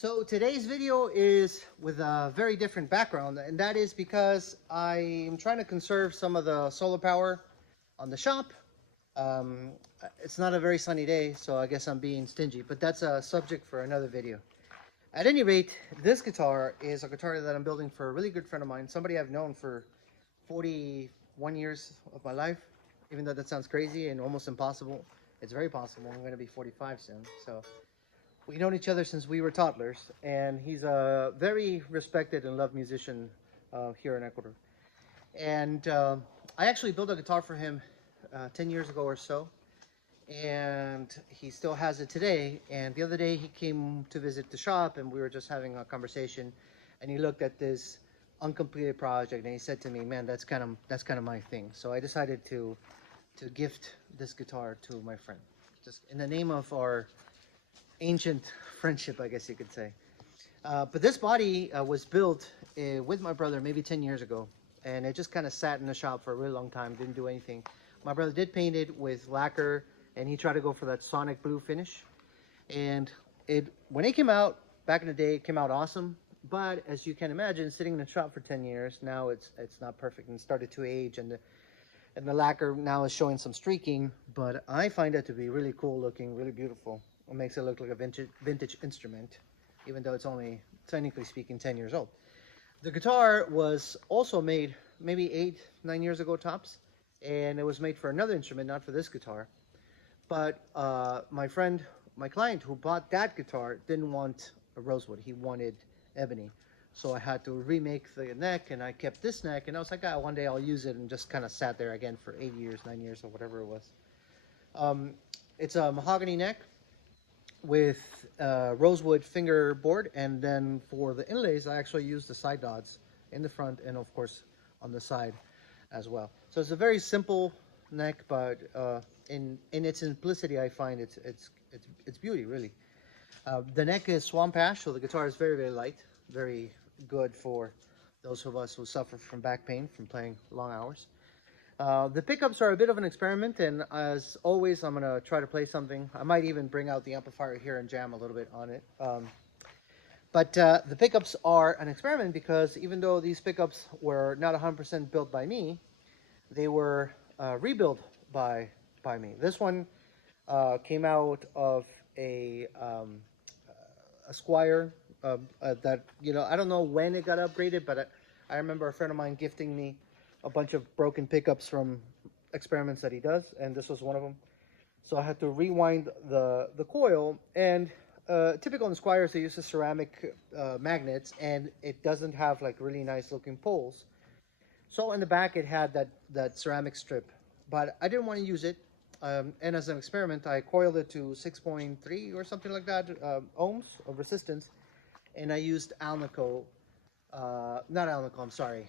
So today's video is with a very different background, and that is because I am trying to conserve some of the solar power on the shop. It's not a very sunny day, so I guess I'm being stingy, but that's a subject for another video. At any rate, this guitar is a guitar that I'm building for a really good friend of mine, somebody I've known for 41 years of my life. Even though that sounds crazy and almost impossible, it's very possible. I'm going to be 45 soon, so we've known each other since we were toddlers, and he's a very respected and loved musician here in Ecuador. And I actually built a guitar for him 10 years ago or so, and he still has it today. And the other day he came to visit the shop, and we were just having a conversation, and he looked at this uncompleted project, and he said to me, "Man, that's kind of my thing." So I decided to gift this guitar to my friend, just in the name of our ancient friendship, I guess you could say. But this body was built with my brother maybe 10 years ago, and it just kind of sat in the shop for a really long time, didn't do anything. My brother did paint it with lacquer, and he tried to go for that sonic blue finish. And when it came out back in the day, it came out awesome. But as you can imagine, sitting in the shop for 10 years, now it's not perfect and started to age, and the lacquer now is showing some streaking. But I find it to be really cool looking, really beautiful. It makes it look like a vintage instrument, even though it's only, technically speaking, 10 years old. The guitar was also made maybe 8-9 years ago tops, and it was made for another instrument, not for this guitar. But my client who bought that guitar didn't want a rosewood. He wanted ebony. So I had to remake the neck, and I kept this neck, and I was like, one day I'll use it, and just kind of sat there again for 8 years, 9 years, or whatever it was. It's a mahogany neck with rosewood fingerboard, and then for the inlays I actually use the side dots in the front and of course on the side as well. So it's a very simple neck, but in its simplicity I find it's beauty, really. The neck is swamp ash, so the guitar is very, very light, very good for those of us who suffer from back pain from playing long hours. The pickups are a bit of an experiment, and as always, I'm going to try to play something. I might even bring out the amplifier here and jam a little bit on it. But the pickups are an experiment because even though these pickups were not 100% built by me, they were rebuilt by me. This one came out of a Squire that, I don't know when it got upgraded, but I remember a friend of mine gifting me a bunch of broken pickups from experiments that he does, and this was one of them. So I had to rewind the coil, and typical in Squires, they use the ceramic magnets, and it doesn't have like really nice looking poles. So in the back it had that ceramic strip, but I didn't want to use it, and as an experiment I coiled it to 6.3 or something like that ohms of resistance, and I used Alnico, not Alnico, I'm sorry,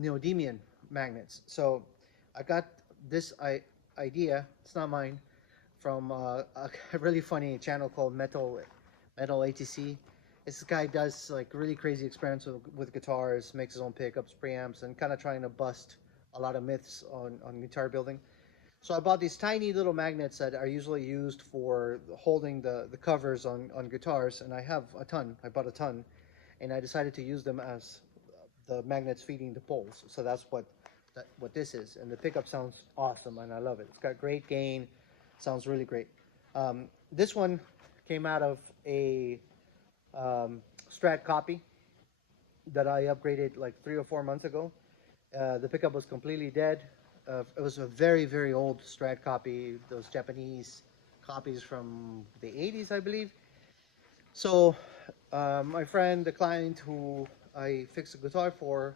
neodymium magnets. So I got this idea, it's not mine, from a really funny channel called Metal ATC. This guy does like really crazy experiments with guitars, makes his own pickups, preamps, and kind of trying to bust a lot of myths on guitar building. So I bought these tiny little magnets that are usually used for holding the covers on guitars, and I have a ton. I bought a ton, and I decided to use them as the magnets feeding the poles. So that's what this is, and the pickup sounds awesome, and I love it. It's got great gain, sounds really great. This one came out of a Strat copy that I upgraded like 3 or 4 months ago. The pickup was completely dead. It was a very, very old Strat copy, those Japanese copies from the 80s, I believe. So my friend, the client who I fixed the guitar for,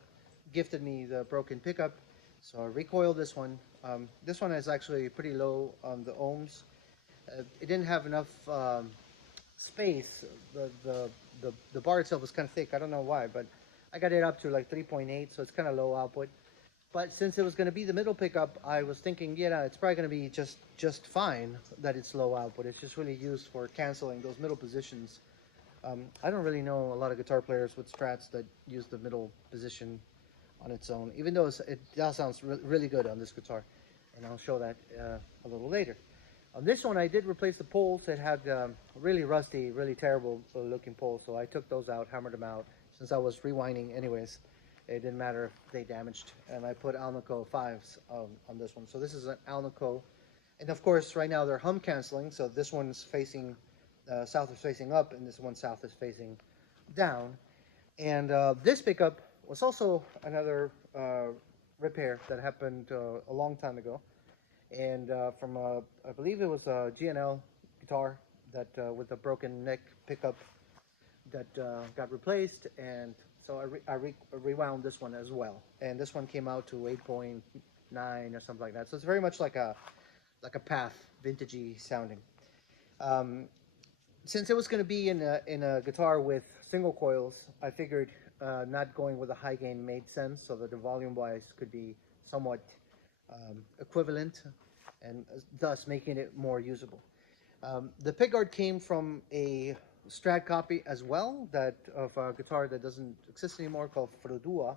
gifted me the broken pickup. So I recoiled this one. This one is actually pretty low on the ohms. It didn't have enough space. The bar itself was kind of thick. I don't know why, but I got it up to like 3.8, so it's kind of low output. But since it was going to be the middle pickup, I was thinking, it's probably going to be just fine that it's low output. It's just really used for canceling those middle positions. I don't really know a lot of guitar players with Strats that use the middle position on its own, even though it does sound really good on this guitar, and I'll show that a little later. On this one, I did replace the poles. It had really rusty, really terrible looking poles, so I took those out, hammered them out. Since I was rewinding anyways, it didn't matter if they damaged, and I put Alnico 5s on this one. So this is an Alnico, and of course right now they're hum canceling, so this one's facing, south is facing up, and this one south is facing down. And this pickup was also another repair that happened a long time ago. And from I believe it was a GNL guitar that with a broken neck pickup that got replaced, and so I rewound this one as well. And this one came out to 8.9 or something like that. So it's very much like a Path, vintagey sounding. Since it was going to be in a guitar with single coils, I figured not going with a high gain made sense, so that the volume wise could be somewhat equivalent, and thus making it more usable. The pickguard came from a Strat copy as well, that of a guitar that doesn't exist anymore, called Frodua.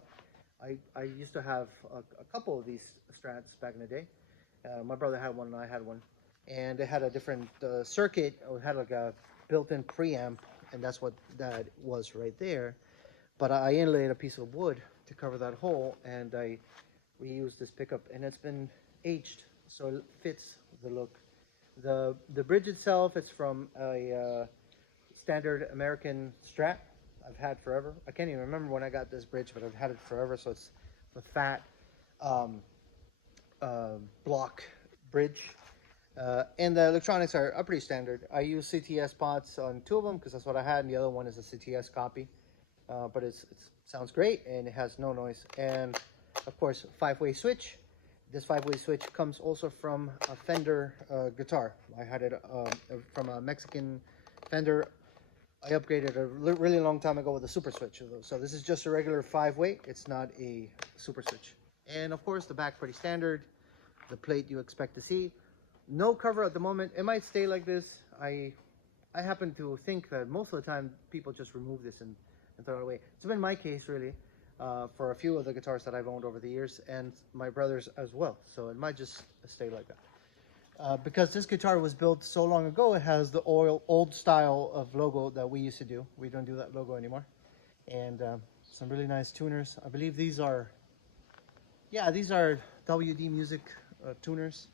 I used to have a couple of these Strats back in the day. My brother had one and I had one, and it had a different circuit. It had like a built-in preamp, and that's what that was right there. But I inlaid a piece of wood to cover that hole, and I reused this pickup, and it's been aged, so it fits the look. The bridge itself, it's from a standard American Strat I've had forever. I can't even remember when I got this bridge, but I've had it forever. So it's a fat block bridge, and the electronics are pretty standard. I use CTS pots on 2 of them because that's what I had, and the other one is a CTS copy. But it sounds great, and it has no noise. And of course, 5-way switch. This 5-way switch comes also from a Fender guitar. I had it from a Mexican Fender. I upgraded a really long time ago with a super switch. So this is just a regular 5-way. It's not a super switch. And of course, the back pretty standard. The plate you expect to see. No cover at the moment. It might stay like this. I happen to think that most of the time people just remove this and throw it away. It's been my case really for a few of the guitars that I've owned over the years, and my brother's as well. So it might just stay like that. Because this guitar was built so long ago, it has the old style of logo that we used to do. We don't do that logo anymore. And some really nice tuners. I believe these are, yeah, these are WD Music tuners.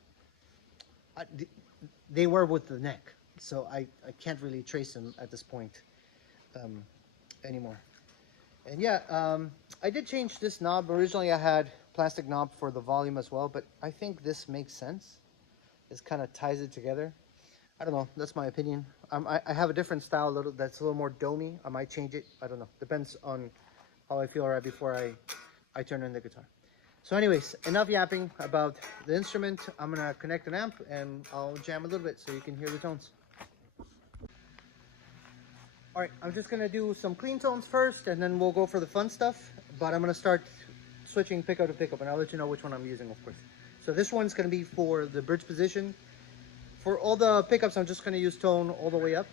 They were with the neck, so I can't really trace them at this point anymore. And yeah, I did change this knob. Originally I had plastic knob for the volume as well, but I think this makes sense. This kind of ties it together. I don't know, that's my opinion. I have a different style that's a little more domey. I might change it, I don't know. Depends on how I feel right before I turn in the guitar. So anyways, enough yapping about the instrument. I'm gonna connect an amp and I'll jam a little bit so you can hear the tones. All right, I'm just gonna do some clean tones first, and then we'll go for the fun stuff. But I'm gonna start switching pickup to pickup, and I'll let you know which one I'm using, of course. So this one's gonna be for the bridge position. For all the pickups, I'm just gonna use tone all the way up.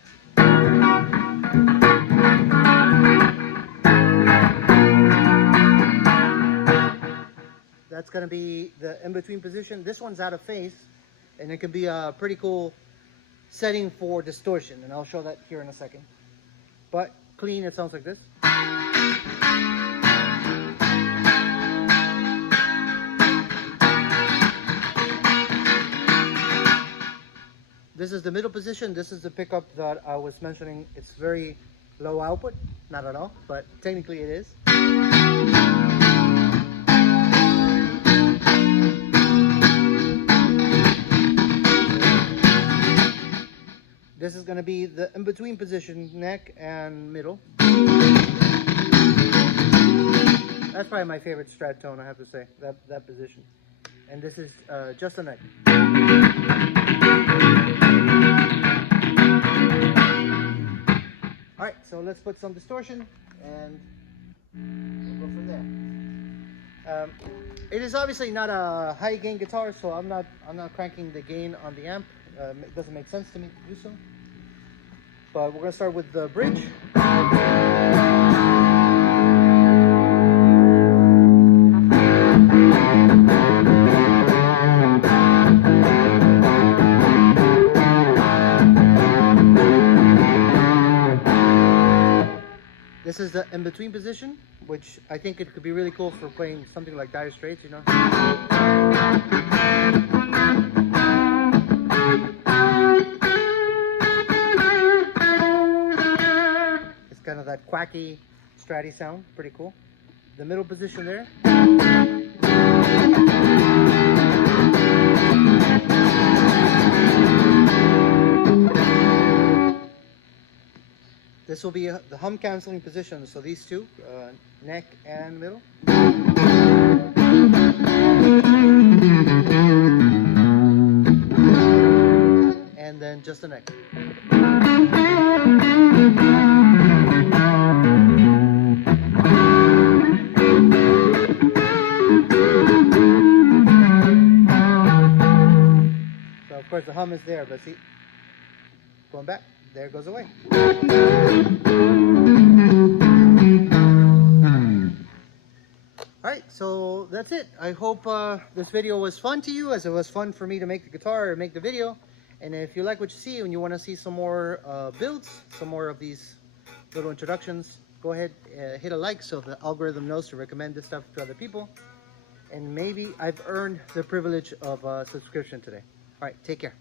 That's gonna be the in-between position. This one's out of phase, and it can be a pretty cool setting for distortion, and I'll show that here in a second. But clean, it sounds like this. This is the middle position. This is the pickup that I was mentioning. It's very low output, not at all, but technically it is. This is going to be the in-between position, neck and middle. That's probably my favorite Strat tone, I have to say, that position. And this is just the neck. All right, so let's put some distortion and we'll go from there. It is obviously not a high gain guitar, so I'm not cranking the gain on the amp. It doesn't make sense to me to do so. But we're going to start with the bridge. This is the in-between position, which I think it could be really cool for playing something like Dire Straits, you know. It's kind of that quacky, stratty sound, pretty cool. The middle position there. This will be the hum canceling position, so these two, neck and middle. And then just the neck. So of course the hum is there, but see, going back, there it goes away. Alright, so that's it. I hope this video was fun to you, as it was fun for me to make the guitar or make the video. And if you like what you see and you want to see some more builds, some more of these little introductions, go ahead, hit a like so the algorithm knows to recommend this stuff to other people. And maybe I've earned the privilege of a subscription today. Alright, take care.